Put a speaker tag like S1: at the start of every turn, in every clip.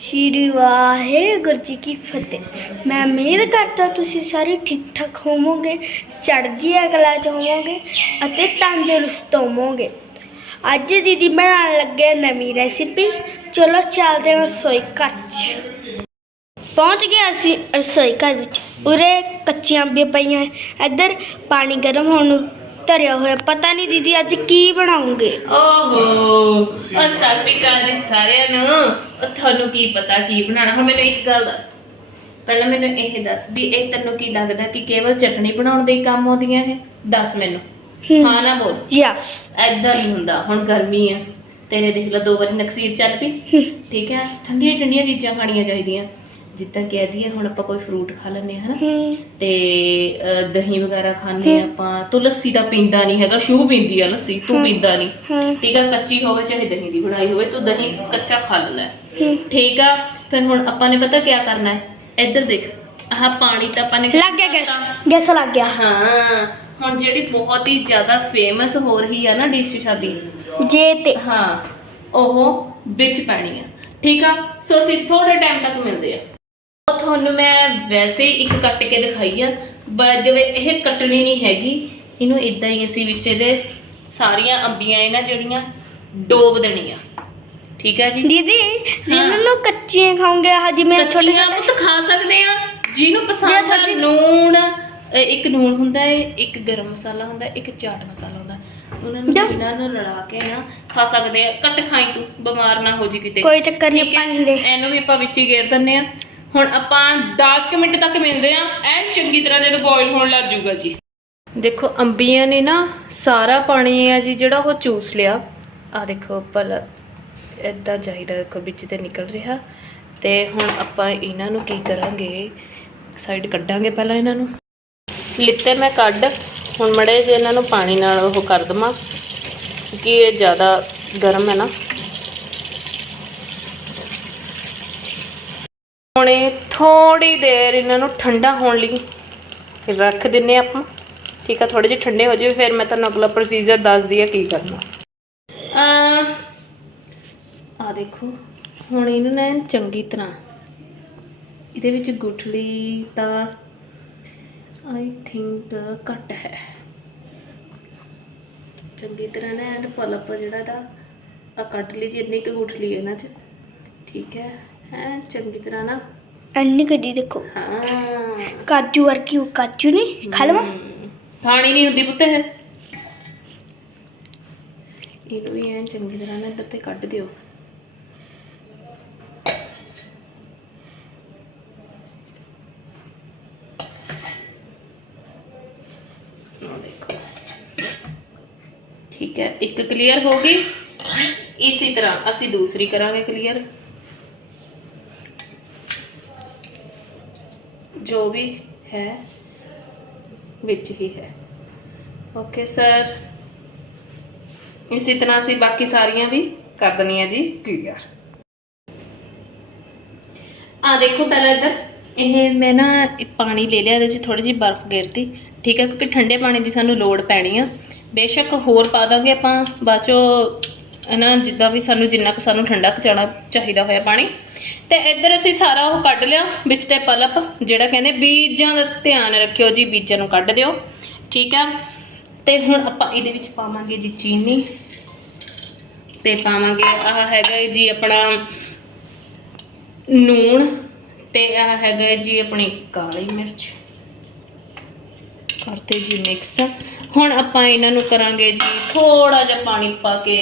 S1: ਸ਼੍ਰੀ ਵਾਹਿਗੁਰੂ ਜੀ ਕੀ ਫਤਿਹ। ਮੈਂ ਉਮੀਦ ਕਰਦਾ ਤੁਸੀਂ ਸਾਰੇ ਠੀਕ ਠਾਕ ਹੋਵੋਗੇ, ਚੜ੍ਹਦੀ ਕਲਾ ਚ ਹੋਵੋਗੇ ਅਤੇ ਤੰਦਰੁਸਤ ਹੋਵੋਗੇ। ਅੱਜ ਦੀਦੀ ਬਣਾਉਣ ਲੱਗੇ ਨਵੀਂ ਰੈਸਿਪੀ ਚਲੋ ਚੱਲਦੇ ਹਾਂ ਰਸੋਈ ਘਰ ਚ। ਪਹੁੰਚ ਗਏ ਅਸੀਂ ਰਸੋਈ ਘਰ ਵਿੱਚ। ਉਰੇ ਕੱਚੀਆਂ ਅੰਬੀਆਂ ਪਈਆਂ। ਇੱਧਰ ਪਾਣੀ ਗਰਮ ਹੋਣ ਨੂੰ ਧਰਿਆ ਹੋਇਆ। ਪਤਾ ਨਹੀਂ ਦੀਦੀ ਅੱਜ ਕੀ ਬਣਾਉਂਗੇ।
S2: ਓਹੋ ਉਹ ਸਤਿ ਸ੍ਰੀ ਅਕਾਲ ਜੀ ਸਾਰਿਆਂ ਨੂੰ। ਉਹ ਤੁਹਾਨੂੰ ਕੀ ਪਤਾ ਕੀ ਬਣਾਉਣਾ। ਹੁਣ ਮੈਨੂੰ ਇੱਕ ਗੱਲ ਦੱਸ। ਪਹਿਲਾਂ ਮੈਨੂੰ ਇਹ ਦੱਸ ਵੀ ਇਹ ਤੈਨੂੰ ਕੀ ਲੱਗਦਾ ਕਿ ਕੇਵਲ ਚਟਣੀ ਬਣਾਉਣ ਦੇ ਹੀ ਕੰਮ ਆਉਂਦੀਆਂ ਇਹ ਦੱਸ ਮੈਨੂੰ। ਹਾਂ। ਨਾ ਬੋਲ।
S1: ਯਸ
S2: ਐਦਾਂ ਨਹੀਂ ਹੁੰਦਾ। ਹੁਣ ਗਰਮੀ ਆ। ਤੇਰੇ ਦੇਖ ਲੈ ਦੋ ਵਾਰੀ ਨਕਸੀਰ ਚੱਲ ਪਈ। ਠੀਕ ਹੈ? ਠੰਡੀਆਂ ਠੰਡੀਆਂ ਚੀਜ਼ਾਂ ਖਾਣੀਆਂ ਚਾਹੀਦੀਆਂ। ਜਿੱਦਾਂ ਕਹਿ ਦਈਏ ਹੁਣ ਆਪਾਂ ਕੋਈ ਫਰੂਟ ਖਾ ਹਾਂ ਹਨਾ? ਤੇ ਅਹ, ਦਹੀਂ ਵਗੈਰਾ ਆ ਆਪਾਂ। ਤੂੰ ਲੱਸੀ ਤਾਂ ਪੀਂਦਾ ਨਹੀਂ ਹੈਗਾ ਸ਼ੂ ਪੀਂਦੀ ਆ ਲੱਸੀ ਤੂੰ। ਪੀਂਦਾ ਨਹੀਂ। ਠੀਕ ਆ ਕੱਚੀ ਹੋਵੇ ਚਾਹੇ ਦਹੀਂ ਦੀ ਬਣਾਈ ਹੋਵੇ ਤੂੰ ਦਹੀਂ ਕੱਚਾ ਖਾ ਲੈ ਠੀਕ ਆ ਫਿਰ ਹੁਣ ਆਪਾਂ ਨੇ ਪਤਾ ਕੀ ਕਰਨਾ ਹੈ? ਇੱਧਰ ਦੇਖ ਆਹ ਪਾਣੀ ਤਾਂ ਆਪਾਂ ਨੇ
S1: ਲੱਗ ਗਿਆ ਗੈਸ। ਗੈਸ ਲੱਗ ਗਿਆ।
S2: ਹਾਂ ਹੁਣ ਜਿਹੜੀ ਬਹੁਤ ਹੀ ਜ਼ਿਆਦਾ ਫੇਮਸ ਹੋ ਰਹੀ ਆ ਨਾ ਡਿਸ਼ ਸਾਡੀ।
S1: ਜੇ ਤੇ
S2: ਹਾਂ ਉਹ ਵਿੱਚ ਪੈਣੀ ਆ। ਠੀਕ ਆ ਸੋ ਅਸੀਂ ਥੋੜੇ ਟਾਈਮ ਤੱਕ ਮਿਲਦੇ ਆ। ਤੁਹਾਨੂੰ ਮੈਂ ਵੈਸੇ ਹੀ ਇੱਕ ਕੱਟ ਕੇ ਦਿਖਾਈ ਆ ਬਾਅਦ ਦੇ ਇਹ ਕੱਟਣੀ ਨਹੀਂ ਹੈਗੀ। ਇਹਨੂੰ ਇਦਾਂ ਹੀ ਅਸੀਂ ਵਿੱਚ ਇਹਦੇ ਸਾਰੀਆਂ ਅੰਬੀਆਂ ਇਹਨਾਂ ਜਿਹੜੀਆਂ ਡੋਬ ਦੇਣੀਆਂ। ਠੀਕ ਆ ਜੀ?
S1: ਦੀਦੀ ਜਿਹਨਾਂ ਨੂੰ ਕੱਚੀਆਂ ਖਾਓਗੇ ਆਹ ਜਿਵੇਂ ਛੋਟੇ
S2: ਕੱਚੀਆਂ ਪੁੱਤ ਖਾ ਸਕਦੇ ਆ। ਜਿਹਨੂੰ ਪਸੰਦ ਆ ਲੂਣ ਅ, ਇੱਕ ਲੂਣ ਹੁੰਦਾ ਹੈ ਇੱਕ ਗਰਮ ਮਸਾਲਾ ਹੁੰਦਾ ਹੈ, ਇੱਕ ਚਾਟ ਮਸਾਲਾ ਹੁੰਦਾ। ਹੈ। ਉਹਨਾਂ ਨੂੰ
S1: ਜਾ।
S2: ਇਹਨਾਂ ਨੂੰ ਰਲਾ ਕੇ ਨਾ ਖਾ ਸਕਦੇ ਆ। ਕੱਟ ਖਾਈ ਤੂੰ ਬਿਮਾਰ ਨਾ ਹੋ ਜੀ ਕਿਤੇ।
S1: ਕੋਈ ਚੱਕਰ ਨਹੀਂ
S2: ਠੀਕ ਹੈ?
S1: ਪਾਣੀ ਦੇ
S2: ਇਹਨੂੰ ਵੀ ਆਪਾਂ ਵਿੱਚ ਹੀ ਗੇਰ ਦਿੰਨੇ ਆ। ਹੁਣ ਆਪਾਂ 10 ਕੁ ਮਿੰਟ ਤੱਕ ਮਿਲਦੇ ਆ ਐਨ ਚੰਗੀ ਤਰ੍ਹਾਂ ਜਦੋਂ ਬੋਇਲ ਹੋਣ ਲੱਗ ਜੂਗਾ ਜੀ। ਦੇਖੋ, ਅੰਬੀਆਂ ਨੇ ਨਾ ਸਾਰਾ ਪਾਣੀ ਆ ਜੀ, ਜਿਹੜਾ ਉਹ ਚੂਸ ਲਿਆ। ਆ ਦੇਖੋ ਪਲ ਇਦਾਂ ਚਾਹੀਦਾ ਦੇਖੋ, ਵਿੱਚ ਤੇ ਨਿਕਲ ਰਿਹਾ। ਤੇ ਹੁਣ ਆਪਾਂ ਇਹਨਾਂ ਨੂੰ ਕੀ ਕਰਾਂਗੇ? ਸਾਈਡ ਕੱਢਾਂਗੇ ਪਹਿਲਾਂ ਇਹਨਾਂ ਨੂੰ। ਲਿੱਤੇ ਮੈਂ ਕੱਢ। ਹੁਣ ਮੜੇ ਜੇ ਇਹਨਾਂ ਨੂੰ ਪਾਣੀ ਨਾਲ ਉਹ ਕਰ ਦਵਾਂ, ਕਿਉਂਕਿ ਇਹ ਜ਼ਿਆਦਾ ਗਰਮ ਹੈ ਨਾ। ਹੁਣੇ ਇਹ ਥੋੜੀ ਦੇਰ ਇਹਨਾਂ ਨੂੰ ਠੰਡਾ ਹੋਣ ਲਈ ਰੱਖ ਦਿੰਨੇ ਆਪਾਂ। ਠੀਕ ਆ ਥੋੜੇ ਜਿਹੇ ਠੰਡੇ ਹੋ ਜਾਵੇ ਫਿਰ ਮੈਂ ਤੁਹਾਨੂੰ ਅਗਲਾ ਪ੍ਰੋਸੀਜਰ ਦੱਸਦੀ ਆ ਕੀ ਕਰਨਾ। ਆ ਆ ਦੇਖੋ, ਹੁਣ ਇਹਨੂੰ ਨਾ ਚੰਗੀ ਤਰ੍ਹਾਂ ਇਹਦੇ ਵਿੱਚ ਗੁਠਲੀ ਤਾਂ ਆਈ ਥਿੰਕ ਘੱਟ ਹੈ। ਚੰਗੀ ਤਰ੍ਹਾਂ ਨਾ ਐਨ ਪਲਪ ਜਿਹੜਾ ਦਾ ਆ ਕੱਢ ਲਈ, ਜਿੰਨੀ ਕੁ ਗੁਠਲੀ ਹੈ ਇਹਨਾਂ 'ਚ। ਠੀਕ ਹੈ। ਹੈ ਚੰਗੀ ਤਰ੍ਹਾਂ ਨਾ।
S1: ਅੰਨੀ ਕਦੀ ਦੇਖੋ।
S2: ਹਾਂ।
S1: ਕਾਜੂ ਵਰਗੀ ਉਹ ਕਾਜੂ ਨਹੀਂ ਖਾ ਲਵਾਂ?
S2: ਹਮ, ਖਾਣੀ ਨਹੀਂ ਹੁੰਦੀ ਪੁੱਤ ਇਹ। ਇਹਨੂੰ ਵੀ ਐਨ ਚੰਗੀ ਤਰ੍ਹਾਂ ਨਾ ਇੱਧਰ ਤੇ ਕੱਢ ਦਿਓ। ਆਹ ਦੇਖੋ। ਠੀਕ ਹੈ ਇੱਕ ਕਲੀਅਰ ਹੋ ਗਈ। ਇਸੇ ਤਰ੍ਹਾਂ ਅਸੀਂ ਦੂਸਰੀ ਕਰਾਂਗੇ ਕਲੀਅਰ ਜੋ ਵੀ ਹੈ ਵਿੱਚ ਹੀ ਹੈ। ਓਕੇ ਸਰ ਇਸੇ ਤਰ੍ਹਾਂ ਅਸੀਂ ਬਾਕੀ ਸਾਰੀਆਂ ਵੀ ਕਰ ਦਨੀਆਂ ਜੀ ਕਲੀਅਰ ਆ ਦੇਖੋ ਪਹਿਲਾਂ ਇੱਧਰ, ਇਹ ਮੈਂ ਨਾ ਪਾਣੀ ਲੈ ਲਿਆ, ਇਹਦੇ 'ਚ ਥੋੜੀ ਜਿਹੀ ਬਰਫ਼ ਗਿਰਤੀ। ਠੀਕ ਹੈ, ਕਿਉਂਕਿ ਠੰਡੇ ਪਾਣੀ ਦੀ ਸਾਨੂੰ ਲੋੜ ਪੈਣੀ ਆ। ਬੇਸ਼ੱਕ ਹੋਰ ਪਾ ਦਾਂਗੇ ਆਪਾਂ, ਬਾਅਦ ਚੋਂ ਹਨਾ ਜਿੱਦਾਂ ਵੀ ਸਾਨੂੰ ਜਿੰਨਾ ਕੁ ਸਾਨੂੰ ਠੰਡਾ ਪਚਾਣਾ ਚਾਹੀਦਾ ਹੋਇਆ ਪਾਣੀ। ਤੇ ਇੱਧਰ ਅਸੀਂ ਸਾਰਾ ਉਹ ਕੱਢ ਲਿਆ, ਵਿੱਚ ਤੇ ਪਲਪ, ਜਿਹੜਾ ਕਹਿੰਦੇ ਬੀਜਾਂ ਦਾ ਧਿਆਨ ਰੱਖਿਓ ਜੀ, ਬੀਜਾਂ ਨੂੰ ਕੱਢ ਦਿਓ, ਠੀਕ ਆ? ਤੇ ਹੁਣ ਆਪਾਂ ਇਹਦੇ ਵਿੱਚ ਪਾਵਾਂਗੇ ਜੀ ਚੀਨੀ। ਤੇ ਪਾਵਾਂਗੇ ਆਹ ਹੈਗਾ ਜੀ ਆਪਣਾ ਨੂਣ, ਤੇ ਆਹ ਹੈਗਾ ਜੀ ਆਪਣੀ ਕਾਲੀ ਮਿਰਚ। ਕਰਤੇ ਜੀ ਮਿਕਸ ਹੁਣ ਆਪਾਂ ਇਹਨਾਂ ਨੂੰ ਕਰਾਂਗੇ ਜੀ ਥੋੜਾ ਜਿਹਾ ਪਾਣੀ ਪਾ ਕੇ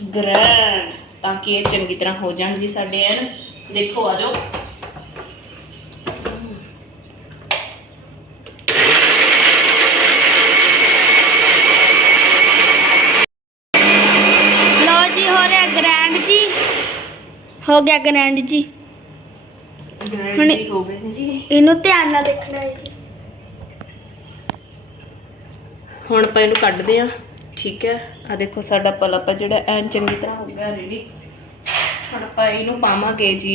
S2: ਗ੍ਰੈਂਡ ਤਾਂ ਕਿ ਇਹ ਚੰਗੀ ਤਰ੍ਹਾਂ ਹੋ ਜਾਣ ਜੀ ਸਾਡੇ ਐਨ। ਦੇਖੋ ਆ ਜਾਓ।
S1: ਜੀ ਹੋ ਰਿਹਾ ਗ੍ਰੈਂਡ ਜੀ। ਹੋ ਗਿਆ ਗ੍ਰੈਂਡ ਜੀ। ਹੁਣ-
S2: ਹੋ ਗਏ ਜੀ।
S1: ਇਹਨੂੰ ਧਿਆਨ ਨਾਲ ਦੇਖਣਾ ਹੈ ਜੀ।
S2: ਹੁਣ ਆਪਾਂ ਇਹਨੂੰ ਕੱਢਦੇ ਆ ਠੀਕ ਹੈ। ਆ ਦੇਖੋ ਸਾਡਾ ਪਲਪ ਆ ਜਿਹੜਾ ਐਨ ਚੰਗੀ ਤਰ੍ਹਾਂ ਹੋ ਗਿਆ ਰੈਡੀ ਹੁਣ ਆਪਾਂ ਇਹਨੂੰ ਪਾਵਾਂਗੇ ਜੀ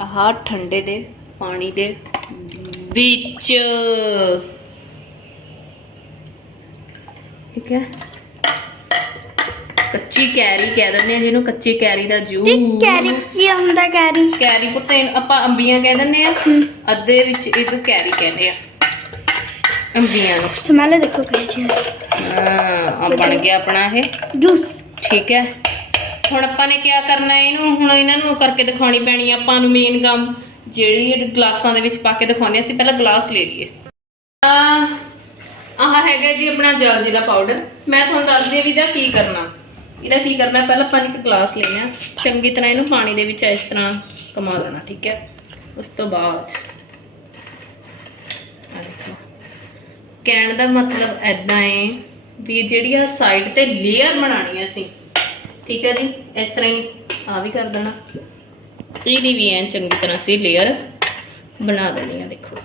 S2: ਆਹ ਠੰਡੇ ਦੇ ਪਾਣੀ ਦੇ ਵਿੱਚ। ਠੀਕ ਹੈ। ਕੱਚੀ ਕੈਰੀ ਕਹਿ ਦਿੰਦੇ ਆ ਜਿਹਨੂੰ ਕੱਚੀ ਕੈਰੀ ਦਾ ਜੂਸ।
S1: ਤੇ ਕੈਰੀ ਕੀ ਹੁੰਦਾ ਕੈਰੀ?
S2: ਕੈਰੀ ਪੁੱਤ ਆਪਾਂ ਅੰਬੀਆਂ ਕਹਿ ਦਿੰਦੇ ਆ। ਅੱਧੇ ਵਿੱਚ ਇਹਨੂੰ ਕੈਰੀ ਕਹਿੰਦੇ ਆ। ਅੰਬੀਆਂ ਨੂੰ।
S1: ਸਮੈਲ ਦੇਖੋ ਕਿਹਦੀ
S2: ਹਾਂ ਆ ਬਣ ਗਿਆ ਆਪਣਾ ਇਹ।
S1: ਜੂਸ।
S2: ਠੀਕ ਹੈ। ਹੁਣ ਆਪਾਂ ਨੇ ਕੀ ਕਰਨਾ ਹੈ ਇਹਨੂੰ? ਹੁਣ ਇਹਨਾਂ ਨੂੰ ਕਰਕੇ ਦਿਖਾਉਣੀ ਪੈਣੀ ਆ ਆਪਾਂ ਨੂੰ ਮੇਨ ਕੰਮ। ਜਿਹੜੀ ਗਲਾਸਾਂ ਦੇ ਵਿੱਚ ਪਾ ਕੇ ਦਿਖਾਉਣੇ ਅਸੀਂ ਪਹਿਲਾਂ ਗਲਾਸ ਲੈ ਲਈਏ। ਆ ਆਹ ਹੈਗਾ ਜੀ ਆਪਣਾ ਜਲਜੀਰਾ ਪਾਊਡਰ ਮੈਂ ਤੁਹਾਨੂੰ ਦੱਸਦੀ ਹਾਂ ਵੀ ਇਹਦਾ ਕੀ ਕਰਨਾ। ਇਹਦਾ ਕੀ ਕਰਨਾ ਪਹਿਲਾਂ ਆਪਾਂ ਇੱਕ ਗਲਾਸ ਲੈਣਾ ਚੰਗੀ ਤਰ੍ਹਾਂ ਇਹਨੂੰ ਪਾਣੀ ਦੇ ਵਿੱਚ ਇਸ ਤਰ੍ਹਾਂ ਕਮਾ ਦੇਣਾ ਠੀਕ ਹੈ। ਉਸ ਤੋਂ ਬਾਅਦ ਕਹਿਣ ਦਾ ਮਤਲਬ ਐਦਾਂ ਹੈ ਵੀ ਜਿਹੜੀ ਆ ਸਾਈਡ ਤੇ ਲੇਅਰ ਬਣਾਣੀ ਹੈ ਅਸੀਂ। ਠੀਕ ਹੈ ਜੀ? ਇਸ ਤਰ੍ਹਾਂ ਹੀ ਆ ਵੀ ਕਰ ਦੇਣਾ। ਇਹਦੀ ਵੀ ਐਨ ਚੰਗੀ ਤਰ੍ਹਾਂ ਸੀ ਲੇਅਰ ਬਣਾ ਦੇਣੀ ਆ, ਦੇਖੋ।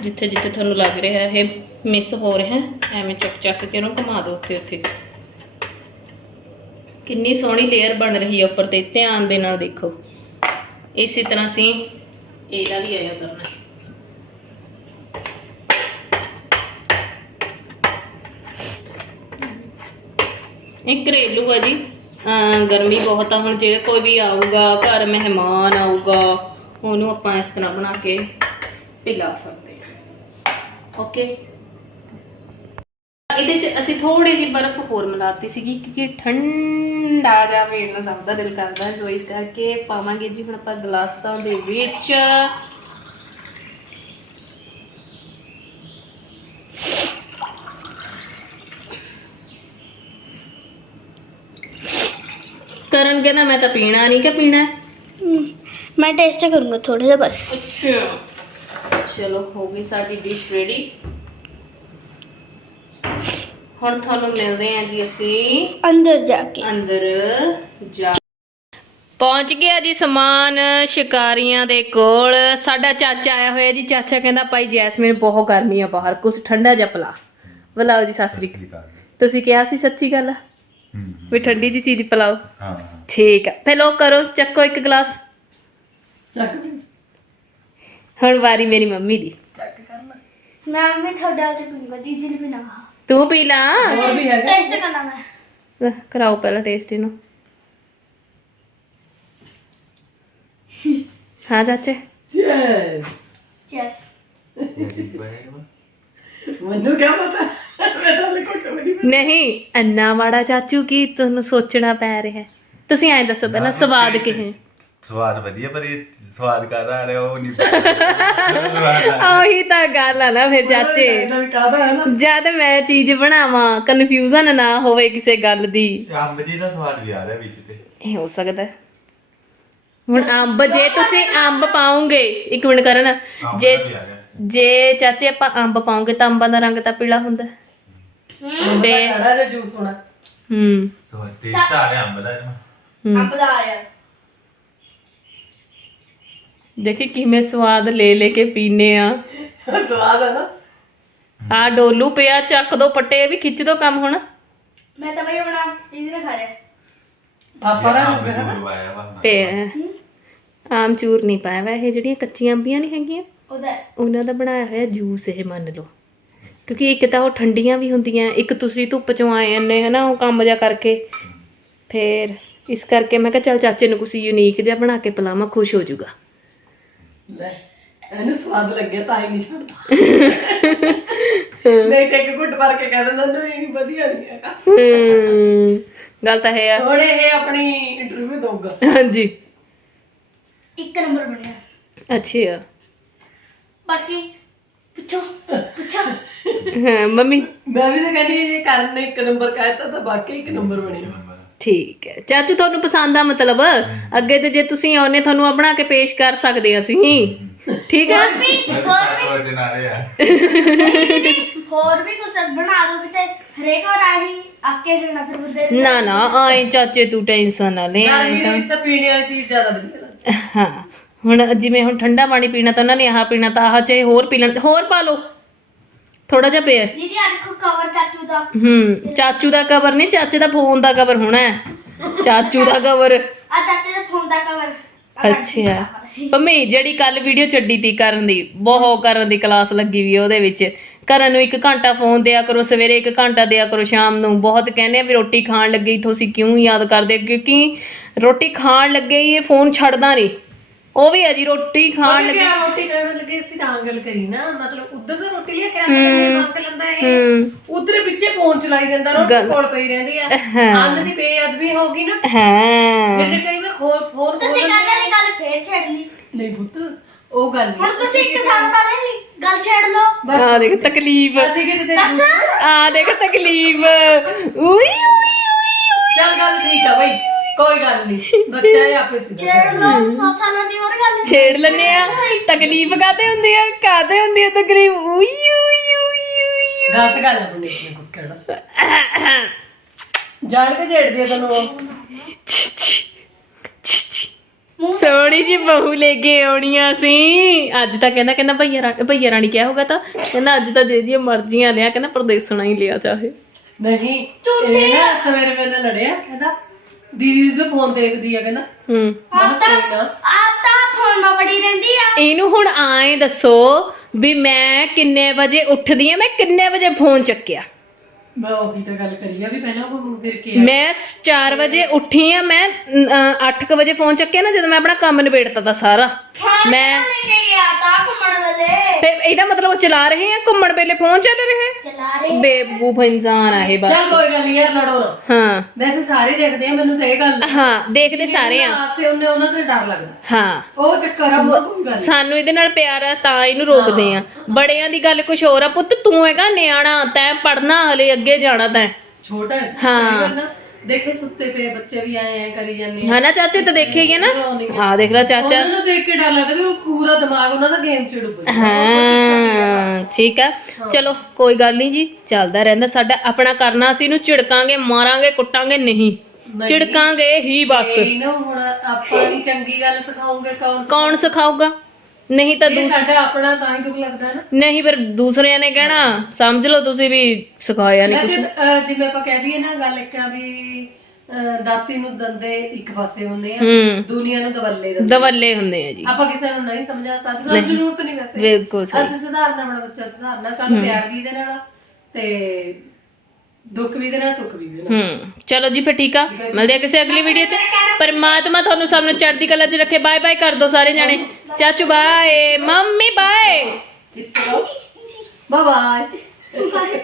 S2: ਜਿੱਥੇ ਜਿੱਥੇ ਤੁਹਾਨੂੰ ਲੱਗ ਰਿਹਾ ਇਹ ਮਿਸ ਹੋ ਰਿਹਾ, ਐਵੇਂ ਚੱਕ ਚੱਕ ਕੇ ਉਹਨੂੰ ਘੁਮਾ ਦਿਓ ਉੱਥੇ ਉੱਥੇ। ਕਿੰਨੀ ਸੋਹਣੀ ਲੇਅਰ ਬਣ ਰਹੀ ਹੈ ਉੱਪਰ ਤੇ, ਧਿਆਨ ਦੇ ਨਾਲ ਦੇਖੋ। ਇਸੇ ਤਰ੍ਹਾਂ ਅਸੀਂ ਇਹਦਾ ਵੀ ਆਇਆ ਕਰਨਾ। ਇਹ ਘਰੇਲੂ ਆ ਜੀ। ਗਰਮੀ ਬਹੁਤ ਆ, ਹੁਣ ਜਿਹੜੇ ਕੋਈ ਵੀ ਆਊਗਾ, ਘਰ ਮਹਿਮਾਨ ਆਊਗਾ, ਉਹਨੂੰ ਆਪਾਂ ਇਸ ਤਰ੍ਹਾਂ ਬਣਾ ਕੇ ਪਿਲਾ ਸਕਦੇ ਹਾਂ ਓਕੇ ਇਹਦੇ ਚ ਅਸੀਂ ਥੋੜੀ ਜਿਹੀ ਬਰਫ਼ ਹੋਰ ਮਿਲਾਤੀ ਸੀਗੀ, ਕਿਉਂਕਿ ਠੰਡਾ ਜਾ ਪੀਣ ਨੂੰ ਸਭ ਦਾ ਦਿਲ ਕਰਦਾ ਜੋ ਇਸ ਕਰਕੇ ਪਾਵਾਂਗੇ ਜੀ, ਹੁਣ ਆਪਾਂ ਗਲਾਸਾਂ ਦੇ ਵਿੱਚ। ਕਰਨ ਕਹਿੰਦਾ ਮੈਂ ਤਾਂ ਪੀਣਾ ਨਹੀਂ ਕਿ ਪੀਣਾ?
S1: ਮੈਂ ਟੇਸਟ ਕਰੂੰਗਾ ਥੋੜਾ ਜਿਹਾ ਬਸ।
S2: ਅੱਛਾ। ਚਲੋ ਹੋ ਗਈ ਸਾਡੀ ਡਿਸ਼ ਰੈਡੀ ਹੁਣ ਤੁਹਾਨੂੰ ਮਿਲਦੇ ਹਾਂ ਜੀ ਅਸੀਂ
S1: ਅੰਦਰ ਜਾ ਕੇ।
S2: ਅੰਦਰ ਜਾ ਪਹੁੰਚ ਗਿਆ ਜੀ ਸਮਾਨ ਸ਼ਿਕਾਰੀਆਂ ਦੇ ਕੋਲ। ਸਾਡਾ ਚਾਚਾ ਆਇਆ ਹੋਇਆ ਜੀ। ਚਾਚਾ ਕਹਿੰਦਾ ਭਾਈ ਜੈਸਮੀਨ ਬਹੁਤ ਗਰਮੀ ਆ ਬਾਹਰ। ਕੁਝ ਠੰਡਾ ਜਿਹਾ ਪਲਾ। ਬੁਲਾਓ ਜੀ ਸਤਿ ਸ੍ਰੀ ਅਕਾਲ। ਤੁਸੀਂ ਕਿਹਾ ਸੀ ਸੱਚੀ ਗੱਲ ਆ ਵੀ ਠੰਡੀ ਜੀ ਚੀਜ਼ ਪਿਲਾਓ
S3: ਹਾਂ
S2: ਠੀਕ ਆ ਫਿਰ ਲੋ ਕਰੋ ਚੱਕੋ ਇੱਕ ਗਲਾਸ ਹੁਣ ਵਾਰੀ ਮੇਰੀ ਮੰਮੀ ਦੀ
S1: ਮੈਂ ਵੀ ਤੁਹਾਡਾ ਤੇ ਪੀਂਗਾ ਦੀਦੀ ਨੇ ਬਿਨਾ
S2: ਤੂੰ ਪੀ ਲਾ
S1: ਟੇਸਟ ਕਰਨਾ ਮੈਂ
S2: ਲੈ, ਕਰਾਓ ਪਹਿਲਾਂ ਟੇਸਟ ਇਹਨੂੰ ਹਾਂ ਚਾਚੇ
S1: ਯੈਸ
S4: ਮੈਨੂੰ ਕੀ ਪਤਾ? ਮੈਂ ਤਾਂ ਲਿਖੋ ਕਮੀ
S2: ਨਹੀਂ ਅੰਨਾ ਮਾੜਾ ਚਾਚੂ ਕੀ ਤੁਹਾਨੂੰ ਸੋਚਣਾ ਪੈ ਰਿਹਾ? ਹੈ? ਤੁਸੀਂ ਐਂ ਦੱਸੋ ਪਹਿਲਾਂ ਸਵਾਦ ਕਿਵੇਂ
S3: ਸਵਾਦ ਵਧੀਆ ਪਰ ਇਹ ਸਵਾਦ ਕਰ ਆ ਰਿਹਾ ਉਹ ਨਹੀਂ
S2: ਉਹੀ ਤਾਂ ਗੱਲ ਆ ਨਾ ਫਿਰ ਚਾਚੇ।
S4: ਵੀ ਕਾਹਦਾ ਹੈ ਨਾ?
S2: ਜਦ ਮੈਂ ਚੀਜ਼ ਬਣਾਵਾਂ ਕਨਫਿਊਜ਼ਨ ਨਾ ਹੋਵੇ ਕਿਸੇ ਗੱਲ ਦੀ।
S3: ਅੰਬ ਜੀ ਦਾ ਸਵਾਦ ਵੀ ਆ ਰਿਹਾ ਵਿੱਚ ਤੇ।
S2: ਇਹ ਹੋ ਸਕਦਾ। ਹੈ। ਹੁਣ ਅੰਬ ਜੇ ਤੁਸੀਂ ਅੰਬ ਪਾਉਂਗੇ ਇੱਕ ਮਿੰਟ ਕਰਨ।
S3: ਅੰਬ
S2: ਜੇ
S3: ਦਾ ਵੀ ਆ ਰਿਹਾ।
S2: ਜੇ ਚਾਚੇ ਆਪਾਂ ਅੰਬ ਪਾਉਂਗੇ ਤਾਂ ਅੰਬਾਂ ਦਾ ਰੰਗ ਤਾਂ ਪੀਲਾ ਹੁੰਦਾ। ਹੈ। ਤੇ
S4: ਕਾੜਾ ਜਿਹਾ ਜੂਸ ਹੋਣਾ
S2: ਹੂੰ
S3: ਸਵਾਦ ਟੇਸਟ ਆ ਰਿਹਾ ਅੰਬ ਦਾ ਜਮਾਂ।
S2: ਹੂੰ।
S1: ਅੰਬ ਦਾ ਆਇਆ।
S2: ਦੇਖੀ ਕਿਵੇਂ ਸਵਾਦ ਲੈ ਲੈ ਕੇ ਪੀਨੇ ਆ।
S4: ਸਵਾਦ ਹੈ ਨਾ।
S2: ਆ ਡੋਲੂ ਪਿਆ ਚੱਕ ਦੋ ਪੱਟੇ ਵੀ ਖਿੱਚ ਦੋ ਕੰਮ ਹੁਣ।
S1: ਮੈਂ ਤਾਂ ਭਈਆ ਬਣਾ ਇਹਦੇ ਨਾਲ ਖਾ ਰਿਹਾ
S4: ਪਾਪਾ ਰਾ
S3: ਅੰਬ ਜ਼ਰੂਰ ਪਾਇਆ ਵਾ।
S2: ਪਿਆ ਆਮ ਚੂਰ ਨਹੀਂ ਪਾਇਆ ਵਾ ਇਹ ਜਿਹੜੀਆਂ ਕੱਚੀਆਂ ਅੰਬੀਆਂ ਨਹੀਂ ਹੈਗੀਆਂ।
S1: ਉਹਦਾ
S2: ਉਹਨਾਂ ਦਾ ਬਣਾਇਆ ਹੋਇਆ ਜੂਸ ਇਹ ਮੰਨ ਲਓ। ਕਿਉਂਕਿ ਇੱਕ ਤਾਂ ਉਹ ਠੰਡੀਆਂ ਵੀ ਹੁੰਦੀਆਂ ਇੱਕ ਤੁਸੀਂ ਧੁੱਪ ਚੋਂ ਆਏ ਨੇ ਹਨਾ ਉਹ ਕੰਮ ਜਾ ਕਰਕੇ। ਫੇਰ ਇਸ ਕਰਕੇ ਮੈਂ ਕਿਹਾ ਚੱਲ ਚਾਚੇ ਨੂੰ ਕੁਛ ਯੂਨੀਕ ਜਿਹਾ ਬਣਾ ਕੇ ਪਿਲਾਵਾਂ ਖੁਸ਼ ਹੋ ਜਾਊਗਾ।
S4: ਲੈ ਇਹਨੂੰ ਸਵਾਦ ਲੱਗਿਆ ਤਾਂ ਹੀ ਨਹੀਂ ਛੱਡਦਾ। ਨਹੀਂ ਤੇ ਇੱਕ ਘੁੱਟ ਭਰ ਕੇ ਕਹਿ ਦਿੰਦਾ ਨਹੀਂ ਵਧੀਆ ਨਹੀਂ ਹੈਗਾ।
S2: ਹੂੰ ਗੱਲ ਤਾਂ ਹੈ ਆ।
S4: ਹੁਣ ਇਹ ਆਪਣੀ ਇੰਟਰਵਿਊ ਦਊਗਾ।
S2: ਹਾਂਜੀ।
S1: ਇੱਕ ਨੰਬਰ ਬਣਿਆ।
S2: ਅੱਛਾ।
S1: ਬਾਕੀ ਪੁੱਛੋ ਪੁੱਛੋ।
S2: ਹਾਂ ਮੰਮੀ।
S4: ਮੈਂ ਵੀ ਤਾਂ ਕਹਿੰਦੀ ਹਾਂ, ਜੇ ਕਰਨ ਨੇ ਇੱਕ ਨੰਬਰ ਕਹਿਤਾ ਤਾਂ ਬਾਕੀ ਇੱਕ ਨੰਬਰ ਬਣਿਆ।
S2: ਠੀਕ ਹੈ। ਚਾਚੂ ਤੁਹਾਨੂੰ ਪਸੰਦ ਆ ਮਤਲਬ? ਅੱਗੇ ਤੇ ਜੇ ਤੁਸੀਂ ਆਉਨੇ ਤੁਹਾਨੂੰ ਆ ਬਣਾ ਕੇ ਪੇਸ਼ ਕਰ ਸਕਦੇ ਅਸੀਂ। ਠੀਕ ਹੈ?
S3: ਵਜੇ ਨਾਲੇ ਆ।
S1: ਹੋਰ ਵੀ ਕੁਝ ਬਣਾ ਦੋ ਕਿਤੇ। ਹਰੇਕ ਵਾਰ ਆਹੀ ਆਕੇ ਜਾਣਾ ਫਿਰ ਬੰਦੇ ਨੂੰ।
S2: ਨਾ ਨਾ ਆਏ ਚਾਚੇ ਤੂੰ ਟੈਨਸ਼ਨ ਨਾ ਲੈ ਆਏਂ
S4: ਗਰਮੀ ਦੇ
S2: ਤਾਂ।
S4: ਵਿੱਚ ਤਾਂ ਪੀਣੇ ਵਾਲੀ ਚੀਜ਼ ਜ਼ਿਆਦਾ ਵਧੀਆ ਲੱਗਦੀ।
S2: ਹਾਂ। ਹੁਣ ਜਿਵੇਂ ਹੁਣ ਠੰਡਾ ਪਾਣੀ ਪੀਣਾ ਤਾਂ ਉਹਨਾਂ ਨੇ ਆਹ ਪੀਣਾ ਤਾਂ ਆਹ ਚਾਹੇ ਹੋਰ ਪੀ ਲੈਣ ਹੋਰ ਪਾ ਲਓ। ਥੋੜਾ ਜਿਹਾ ਪਿਆ। ਹੈ।
S1: ਦੀਦੀ ਆ ਦੇਖੋ ਕਵਰ ਚਾਚੂ ਦਾ।
S2: ਹੂੰ ਚਾਚੂ ਦਾ ਕਵਰ ਨਹੀਂ ਚਾਚੇ ਦਾ ਫੋਨ ਦਾ ਕਵਰ ਹੋਣਾ ਹੈ। ਚਾਚੂ ਦਾ ਕਵਰ
S1: ਆ ਚਾਚੇ ਦੇ ਫੋਨ ਦਾ ਕਵਰ
S2: ਅੱਛਾ। ਪੰਮੀ ਜਿਹੜੀ ਕੱਲ ਵੀਡੀਓ ਚੱਡੀ ਤੀ ਕਰਨ ਦੀ ਬਹੁਤ ਕਰਨ ਦੀ ਕਲਾਸ ਲੱਗੀ ਵੀ ਉਹਦੇ ਵਿੱਚ। ਘਰਾਂ ਨੂੰ ਇੱਕ ਘੰਟਾ ਫੋਨ ਦਿਆ ਕਰੋ ਸਵੇਰੇ ਇੱਕ ਘੰਟਾ ਦਿਆ ਕਰੋ ਸ਼ਾਮ ਨੂੰ। ਬਹੁਤ ਕਹਿੰਦੇ ਆ ਵੀ ਰੋਟੀ ਖਾਣ ਲੱਗੇ ਤੁਸੀਂ ਕਿਉਂ ਯਾਦ ਕਰਦੇ ਕਿਉਂਕਿ ਰੋਟੀ ਖਾਣ ਲੱਗੇ ਹੀ ਇਹ ਫੋਨ ਛੱਡਦਾ ਨਹੀਂ। ਉਹ ਵੀ ਆ ਜੀ ਰੋਟੀ ਖਾਣ ਲੱਗੇ।
S4: ਰੋਟੀ ਖਾਣ ਲੱਗੇ ਅਸੀਂ ਤਾਂ ਗੱਲ ਕਰੀ ਨਾ ਮਤਲਬ ਉਧਰ ਤਾਂ ਰੋਟੀ ਲਿਆ ਕੇ ਦਿੰਦੇ ਮੰਗ ਲੈਂਦਾ ਇਹ।
S2: ਹੂੰ।
S4: ਉਧਰ ਵਿੱਚੇ ਫੋਨ ਚਲਾਈ ਜਾਂਦਾ ਰੋਟੀ ਕੋਲ ਪਈ ਰਹਿੰਦੀ ਆ।
S2: ਹਾਂ।
S4: ਅੰਨ ਦੀ ਬੇਅਦਬੀ ਹੋ ਗਈ ਨਾ।
S2: ਹਾਂ।
S4: ਜੇ ਕਈ ਵਾਰ ਖੋਲ ਫੋਰ
S1: ਤੁਸੀਂ ਕੱਲ ਵਾਲੀ ਗੱਲ ਫੇਰ ਛੱਡ ਲਈ।
S4: ਨਹੀਂ ਪੁੱਤ ਉਹ ਗੱਲ ਨਹੀਂ।
S1: ਹੁਣ ਤੁਸੀਂ ਇੱਕ ਸਾਲ ਪਹਿਲੇ ਲਈ ਗੱਲ ਛੱਡ ਲਓ।
S2: ਆ ਦੇਖ ਤਕਲੀਫ। ਆ ਦੇਖ ਤਕਲੀਫ। ਉਈ
S4: ਚੱਲ ਗੱਲ ਠੀਕ ਆ ਬਈ। ਕੋਈ ਗੱਲ ਨਹੀਂ ਬੱਚਾ ਇਹ ਆਪੇ ਸਿੱਧਾ
S1: ਛੱਡ ਲਓ 100 ਸਾਲਾਂ ਦੀ ਹੋਰ ਗੱਲ।
S2: ਛੇੜ ਲੈਨੇ ਆ। ਤਕਲੀਫ ਕਾਤੇ ਹੁੰਦੀ ਆ? ਕਾਤੇ ਹੁੰਦੀ ਆ ਤਕਲੀਫ? ਉਈ ਉਈ ਉਈ ਉਈ
S4: ਗਲਤ ਗੱਲ ਆ ਬੰਦੇ ਨੇ ਕੁਝ ਕਹਿਣਾ। ਜਾਣ ਕੇ ਛੇੜਦੀ ਆ ਤੈਨੂੰ ਉਹ।
S2: ਸੋਹਣੀ ਜੀ ਬਹੂ ਲੈ ਕੇ ਆਉਣੀਆਂ ਸੀ। ਅੱਜ ਤਾਂ ਕਹਿੰਦਾ ਕਹਿੰਦਾ ਭਈਆ ਰਾ- ਭਈਆ ਰਾਣੀ ਕਿਹਾ ਹੋਗਾ ਤਾਂ? ਕਹਿੰਦਾ ਅੱਜ ਤਾਂ ਜੇ ਜੀ ਮਰਜ਼ੀਆਂ ਲਿਆ ਕਹਿੰਦਾ ਪਰਦੇਸਣਾ ਹੀ ਲਿਆ ਚਾਹੇ।
S4: ਨਹੀਂ ਇਹ ਨਾ ਸਵੇਰੇ ਮੇਰੇ ਨਾਲ ਲੜਿਆ ਕਹਿੰਦਾ ਦੀਦੀ ਦੇ ਫੋਨ ਦੇਖਦੀ ਆ ਕਹਿੰਦਾ
S2: ਹੂੰ।
S4: ਮੈਂ ਕਿਹਾ ਕੋਈ ਨਾ।
S1: ਆਪ ਤਾਂ ਫੋਨ ਮਾ ਬੜੀ ਰਹਿੰਦੀ ਆ।
S2: ਇਹਨੂੰ ਹੁਣ ਆਏ ਦੱਸੋ ਵੀ ਮੈਂ ਕਿੰਨੇ ਵਜੇ ਉੱਠਦੀ ਆ ਮੈਂ ਕਿੰਨੇ ਵਜੇ ਫੋਨ ਚੱਕਿਆ?
S4: ਮੈਂ ਉਹੀ ਤਾਂ ਗੱਲ ਕਰੀ ਆ ਵੀ ਪਹਿਲਾਂ ਘੁੰਮ ਫਿਰ ਕੇ ਆ।
S2: ਮੈਂ 4 ਵਜੇ ਉੱਠੀ ਆ ਮੈਂ 8 ਵਜੇ ਫੋਨ ਚੱਕਿਆ ਨਾ ਜਦੋਂ ਮੈਂ ਆਪਣਾ ਕੰਮ ਨਿਬੇੜਤਾ ਤਾ ਸਾਰਾ। ਮੈਂ
S1: ਲੈ ਕੇ ਗਿਆ ਤਾਂ ਘੁੰਮਣ ਵੇਲੇ?
S2: ਤੇ ਇਹਦਾ ਮਤਲਬ ਉਹ ਚਲਾ ਰਹੇ ਆ ਘੁੰਮਣ ਵੇਲੇ? ਫੋਨ ਚੱਲ ਰਹੇ?
S1: ਚਲਾ ਰਹੇ
S2: ਬੇਵਕੂਫ ਇਨਸਾਨ ਆ ਇਹ ਬਸ।
S4: ਚੱਲ ਕੋਈ ਗੱਲ ਨਹੀਂ ਯਾਰ ਲੜੋ। ਨਾ
S2: ਹਾਂ।
S4: ਵੈਸੇ ਸਾਰੇ ਦੇਖਦੇ ਆ ਮੈਨੂੰ ਤਾਂ ਇਹ ਗੱਲ
S2: ਹਾਂ ਦੇਖਦੇ ਸਾਰੇ ਆ।
S4: ਆਸੇ ਉਹਨੇ ਉਹਨਾਂ ਤੇ ਡਰ ਲੱਗਦਾ।
S2: ਹਾਂ।
S4: ਉਹ ਚੱਕਰ ਆ ਹੋਰ ਕੋਈ ਗੱਲ।
S2: ਸਾਨੂੰ ਇਹਦੇ ਨਾਲ ਪਿਆਰ ਆ ਤਾਂ ਇਹਨੂੰ ਰੋਕਦੇ ਆ। ਬੜਿਆਂ ਦੀ ਗੱਲ ਕੁਝ ਹੋਰ ਆ। ਪੁੱਤ ਤੂੰ ਹੈਗਾ ਨਿਆਣਾ ਤੈਂ ਪੜਨਾ ਹਲੇ ਅੱਗੇ ਜਾਣਾ ਤੈਂ।
S4: ਛੋਟਾ ਹੈ
S2: ਹਾਂ।
S4: ਦੇਖੇ ਸੁੱਤੇ ਪਏ ਬੱਚੇ ਵੀ ਆਏ ਐ ਕਰੀ ਜਾਂਦੇ ਆ।
S2: ਹਨਾ ਚਾਚੇ ਤੇ ਦੇਖੇਗੀ ਨਾ। ਆ ਦੇਖ। ਲੈ ਚਾਚਾ।
S4: ਉਹਨਾਂ ਨੂੰ ਦੇਖ ਕੇ ਡਰ ਲੱਗਦਾ ਵੀ ਉਹ ਪੂਰਾ ਦਿਮਾਗ ਉਹਨਾਂ ਦਾ ਗੇਮ 'ਚ ਡੁੱਬ ਗਿਆ।
S2: ਹਾਂ ਠੀਕ ਆ। ਚਲੋ ਕੋਈ ਗੱਲ ਨਹੀਂ ਜੀ ਚੱਲਦਾ ਰਹਿੰਦਾ ਸਾਡਾ। ਆਪਣਾ ਕਰਨਾ ਅਸੀਂ ਇਹਨੂੰ ਝਿੜਕਾਂਗੇ ਮਾਰਾਂਗੇ ਕੁੱਟਾਂਗੇ ਨਹੀਂ। ਝਿੜਕਾਂਗੇ ਹੀ ਬਸ।
S4: ਇਹ ਨਾ ਹੁਣ ਆਪਾਂ ਦੀ ਚੰਗੀ ਗੱਲ ਸਿਖਾਉਂਗੇ ਕੌਣ
S2: ਕੌਣ ਸਿਖਾਊਗਾ? ਨਹੀਂ ਤਾਂ
S4: ਇਹ ਸਾਡਾ ਆਪਣਾ ਤਾਂ ਹੀ ਦੁੱਖ ਲੱਗਦਾ ਹੈ ਨਾ।
S2: ਨਹੀਂ ਫਿਰ ਦੂਸਰਿਆਂ ਨੇ ਕਹਿਣਾ ਸਮਝ ਲਓ ਤੁਸੀਂ ਵੀ ਸਿਖਾਇਆ ਨਹੀਂ
S4: ਵੈਸੇ ਅਹ, ਜਿਵੇਂ ਆਪਾਂ ਕਹਿ ਦਈਏ ਨਾ ਗੱਲ ਇੱਕ ਆ ਵੀ ਅਹ, ਦਾਤੀ ਨੂੰ ਦੰਦੇ ਇੱਕ ਪਾਸੇ ਹੁੰਦੇ ਆ
S2: ਹੂੰ।
S4: ਦੁਨੀਆ ਨੂੰ ਦਵੱਲੇ ਦਿੰਦੇ
S2: ਦਵੱਲੇ ਹੁੰਦੇ ਆ ਜੀ।
S4: ਆਪਾਂ ਕਿਸੇ ਨੂੰ ਨਹੀਂ ਸਮਝਾ ਸਕਦੇ ਸਾਨੂੰ ਜ਼ਰੂਰਤ ਨਹੀਂ ਵੈਸੇ।
S2: ਬਿਲਕੁਲ ਸਹੀ।
S4: ਅਸੀਂ ਸੁਧਾਰਨਾ ਬੜਾ ਬੱਚਾ ਸੁਧਾਰਨਾ ਸਾਨੂੰ ਪਿਆਰ ਵੀ ਇਹਦੇ ਨਾਲ ਆ ਤੇ ਦੁੱਖ ਵੀ ਇਹਦੇ ਨਾਲ ਸੁੱਖ ਵੀ ਨਾਲ
S2: ਹੂੰ ਚਲੋ ਜੀ ਫਿਰ ਠੀਕ ਆ। ਮਿਲਦੇ ਆ ਕਿਸੇ ਅਗਲੀ ਵੀਡੀਓ 'ਚ। ਪਰਮਾਤਮਾ ਤੁਹਾਨੂੰ ਸਭ ਨੂੰ ਚੜ੍ਹਦੀ ਕਲਾ 'ਚ ਰੱਖੇ। ਬਾਏ ਬਾਏ ਕਰ ਦਿਓ ਸਾਰੇ ਜਾਣੇ। ਚਾਚੂ bye mummy bye
S4: bye bye